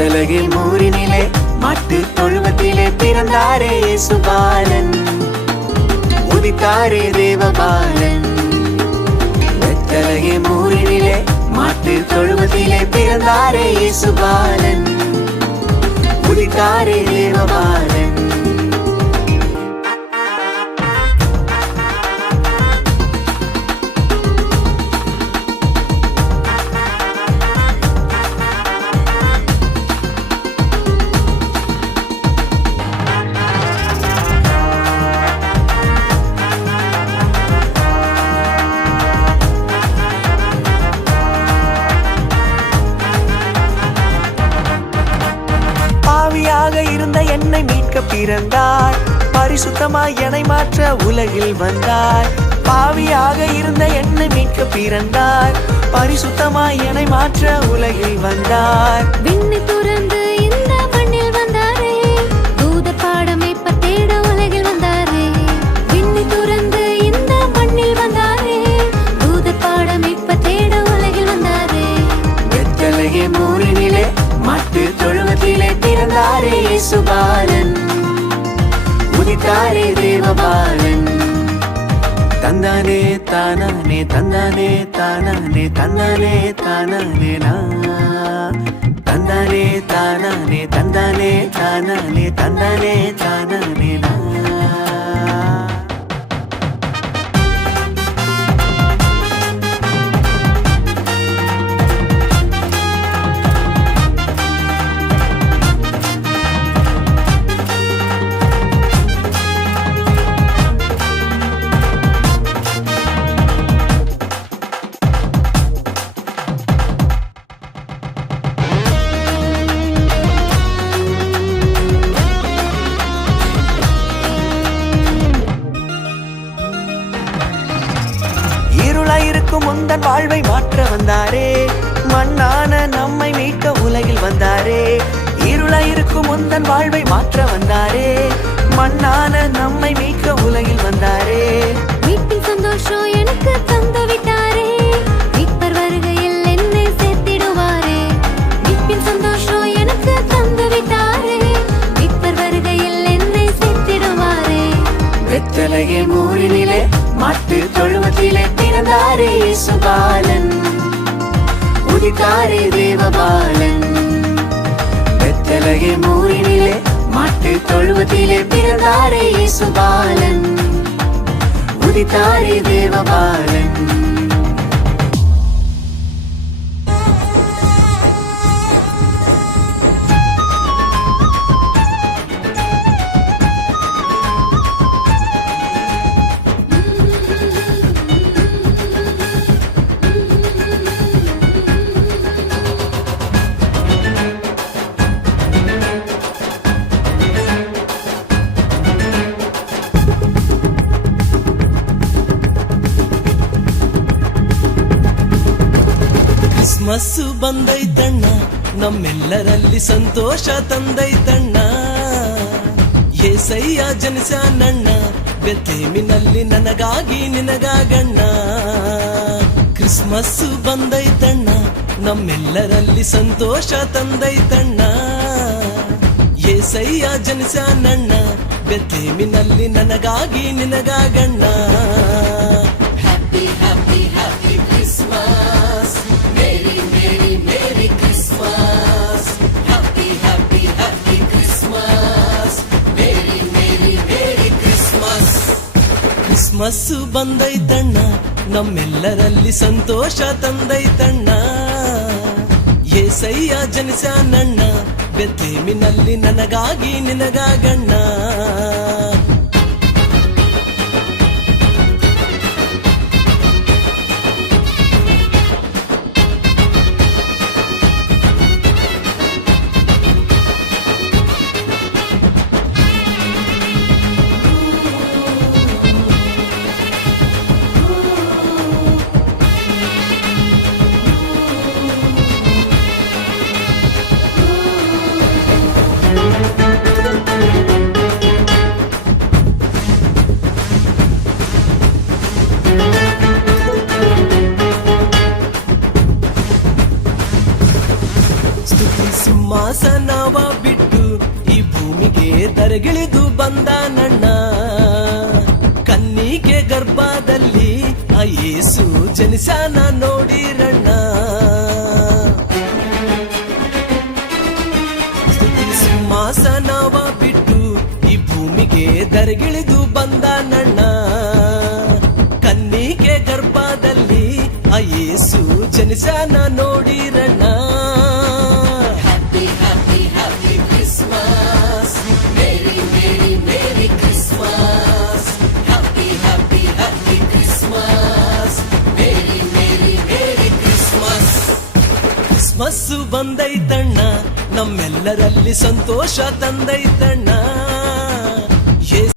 பெத்தலகில் ஊரினிலே மாட்டு தொழுவத்திலே பிறந்தாரே இயேசுபாலன், உதித்தாரே தேவபாலன். பெத்தலகில் ஊரினிலே மாட்டு தொழுவத்திலே பிறந்தாரே இயேசுபாலன், உதித்தாரே தேவபாலன். இருந்த என்னை மீட்க பிறந்தார், பரிசுத்தமாய் என்னை மாற்ற உலகில் வந்தார். பாவியாக இருந்த என்னை மீட்க பிறந்தார், பரிசுத்தமாய் என்னை மாற்ற உலகில் வந்தார். விண்ணை துறந்து இந்த மண்ணில் வந்தாரே, தூதர் பாடமைப்ப தேட உலகில் வந்தாரே. விண்ணை துறந்து இந்த மண்ணில் வந்தாரே, தூதர் பாடமைப்ப தேட உலகில் வந்தாரே. பெத்தலகே ஊரினிலே மாட்டு தொழுவத்திலே பிறந்தாரே இயேசுபாலன், உதித்தாரே தேவபாலன். தந்தானே தானானே தந்தானே தானானே தந்தானே தானானே நா, தந்தானே தானானே தந்தானே தானானே தந்தானே தானானே நா. இருளாயிருக்கும் உந்தன் வாழ்வை மாற்ற வந்தாரே, மண்ணான நம்மை மீட்க உலகில் வந்தாரே. இருளாயிருக்கும் உந்தன் வாழ்வை மாற்ற வந்தாரே, மண்ணான நம்மை மீட்க உலகில் வந்தாரே. மீட்பின் சந்தோஷம் எனக்கு தந்து விட்டாரே, மீட்பர் வருகையில் என்னை சேர்த்திடுவாரே. மீட்பின் சந்தோஷம் எனக்கு தந்து விட்டாரே, மீட்பர் வருகையில் என்னை சேர்த்திடுவாரே. பெத்தலகே ஊரினிலே மாட்டு தொழுவத்திலே பிறந்தாரே இயேசுபாலன், உதித்தாரே தேவபாலன். பெத்தலகே ஊரினிலே மாட்டு தொழுவத்திலே பிறந்தாரே இயேசுபாலன், உதித்தாரே தேவபாலன். ಕ್ರಿಸ್ಮಸ್ಸು ಬಂದೈತಣ್ಣ, ನಮ್ಮೆಲ್ಲರಲ್ಲಿ ಸಂತೋಷ ತಂದೈತಣ್ಣ. ಏಸಯ್ಯ ಜನಿಸ್ಯಾನಣ್ಣ, ಬೆತ್ಲೆಹೇಮಿನಲ್ಲಿ ನನಗಾಗಿ ನಿನಗಾಗಣ್ಣ. ಕ್ರಿಸ್ಮಸ್ಸು ಬಂದೈತಣ್ಣ, ನಮ್ಮೆಲ್ಲರಲ್ಲಿ ಸಂತೋಷ ತಂದೈತಣ್ಣ. ಏಸಯ್ಯ ಜನಿಸ್ಯಾನಣ್ಣ, ಬೆತ್ಲೆಹೇಮಿನಲ್ಲಿ ನನಗಾಗಿ ನಿನಗಾಗಣ್ಣ. Happy happy happy Christmas, merry merry merry Christmas. Happy happy happy Christmas, merry merry merry Christmas. Christmas ಬಂದೈತಣ್ಣ, ನಮ್ಮೆಲ್ಲರಲ್ಲಿ ಸಂತೋಷ ತಂದೈತಣ್ಣ. ಏಸಯ್ಯ ಜನಿಸ್ಯಾನಣ್ಣ, ಬೆತ್ಲೆಹೇಮಿನಲ್ಲಿ ನನಗಾಗಿ ನಿನಗಾಗಣ್ಣ. ಸಿಂಹಾಸನವ ಬಿಟ್ಟು ಈ ಭೂಮಿಗೆ ದರಗಿಳಿದು ಬಂದ ನನ್ನ ಕನ್ನಿಕೆ ಗರ್ಭದಲ್ಲಿ ಆ ಯೇಸು ಜನಿಸಾನ ನೋಡಿರಣ್ಣ ಸ್ತುತಿ ಸಿಂಹಾಸನವ ಬಿಟ್ಟು ಈ ಭೂಮಿಗೆ ದರಗಿಳಿದು ಬಂದ ನನ್ನ ಕನ್ನಿಕೆ ಗರ್ಭದಲ್ಲಿ ಆ ಯೇಸು ಜನಿಸಾನ ನೋಡಿರಣ್ಣ happy happy happy Christmas merry merry merry Christmas happy happy happy Christmas merry merry merry Christmas Christmas ಬಂದೈತಣ್ಣ ನಮ್ಮೆಲ್ಲರಲ್ಲಿ ಸಂತೋಷ ತಂದೈತಣ್ಣ